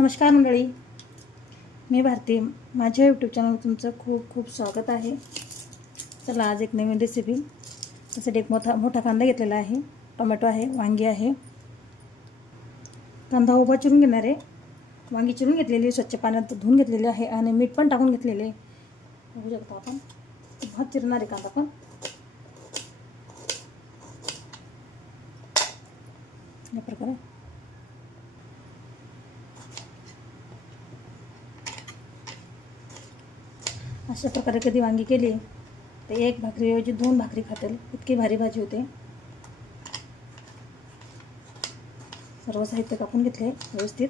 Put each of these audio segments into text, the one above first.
नमस्कार मंडळी, मी भारती. माझ्या यूट्यूब चॅनलवर तुमचं खूप खूप स्वागत आहे. चला आज एक नवीन रेसिपी. त्यासाठी एक मोठा कांदा घेतलेला आहे, टोमॅटो आहे, वांगी आहे. कांदा उभा चिरून घेणार आहे. वांगी चिरून घेतलेली, स्वच्छ पाण्यात धुवून घेतलेली आहे आणि मीठ पण टाकून घेतलेले. बघू शकता आपण उभा चिरणार आहे कांदा पण. या प्रकारे अशा प्रकारे कधी वांगी केली तर एक भाकरीऐवजी 2 भाकरी खातील, इतकी भारी भाजी होते. सर्व साहित्य कापून घेतले व्यवस्थित.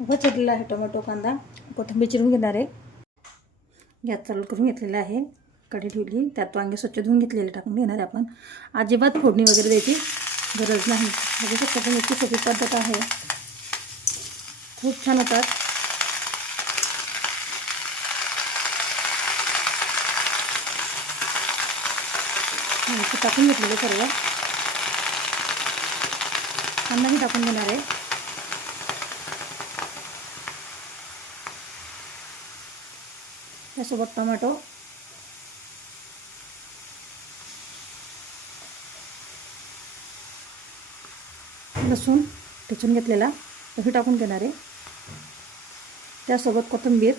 उभा चिरलेला आहे टोमॅटो, कांदा, कोथिंबीर चिरून घेणार आहे. गॅस चालू करून घेतलेला आहे. कढई ठेवली, त्यात वांगे स्वच्छ धुवून घेतलेले टाकून घेणार आहे आपण. अजिबात फोडणी वगैरे द्यायची गरज नाही. बघू शकता पण इतकी सोपी पद्धत आहे, खूप छान होतात. टाकून घेतलेलं सर्व कांदाही टाकून घेणार आहे. त्यासोबत टोमॅटो, लसूण ठेचून घेतलेला तोही टाकून घेणार आहे. त्यासोबत कोथिंबीर.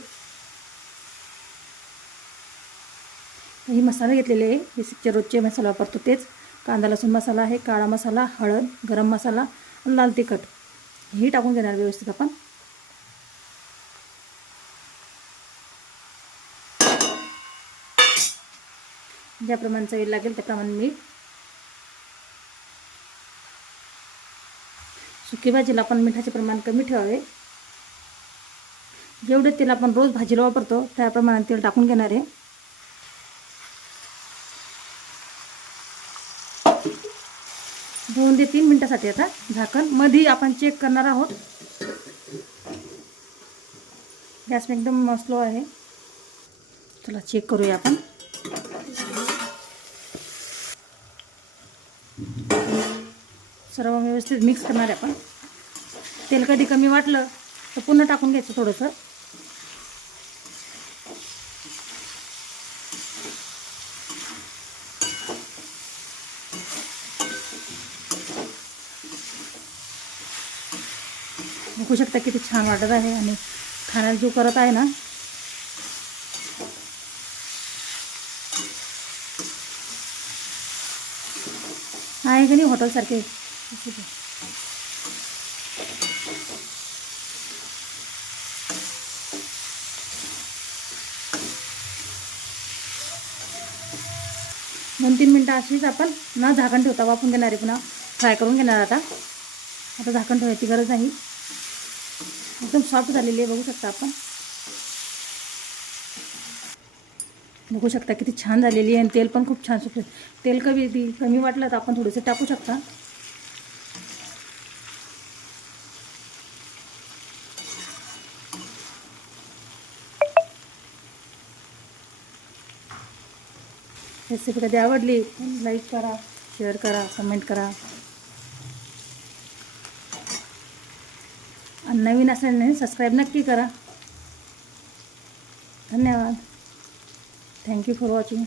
ही मसाले घेतलेले आहे, बेसिकचे रोजचे मसाला वापरतो तेच. कांदा लसूण मसाला आहे, काळा मसाला, हळद, गरम मसाला, लाल तिखट ही टाकून घेणार व्यवस्थित आपण. ज्याप्रमाणे चवीला लागेल त्याप्रमाणे मीठ. सुकी भाजीला आपण मिठाचे प्रमाण कमी ठेवावे. जेवढे तेल आपण रोज भाजीला वापरतो त्याप्रमाणे तेल टाकून घेणार आहे. 2 ते 3 मिनिटासाठी आता झाकण. मध्ये आपण चेक करणार आहोत. गॅस एकदम स्लो आहे. चला चेक करूया आपण. सर्व व्यवस्थित मिक्स करणार आहे आपण. तेल कधी कमी वाटलं तर पुन्हा टाकून घ्यायचं थोडंसं. बघू शकता किती छान वाटत आहे आणि खाण्याला जो करत आहे ना आहे की नाही हॉटेलसारखे. दोन 3 मिनटं अशीच आपण न झाकण ठेवता वाफून घेणार आहे. पुन्हा फ्राय करून घेणार. आता झाकण ठेवायची गरज नाही. एकदम सॉफ्ट झालेली आहे, बघू शकता आपण. बघू शकता किती छान झालेली आहे आणि तेल पण खूप छान सुटलं. तेल कमी वाटलं तर आपण थोडेसे टाकू शकता. रेसिपी कधी आवडली लाईक करा, शेअर करा, कमेंट करा. आणि नवीन असेल नाही सबस्क्राईब नक्की करा. धन्यवाद. Thank you for watching.